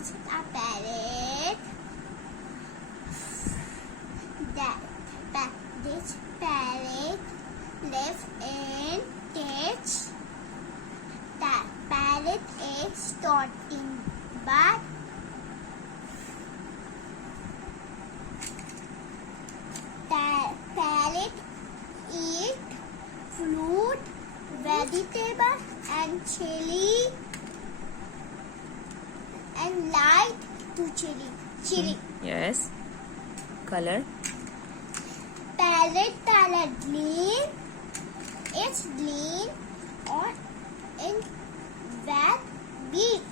It's a parrot. This parrot lives in cage. The parrot is talking, but the parrot eat fruit, vegetable, and chili, and like to chili. Yes. Color. Parrot color green. It's green or in that beak.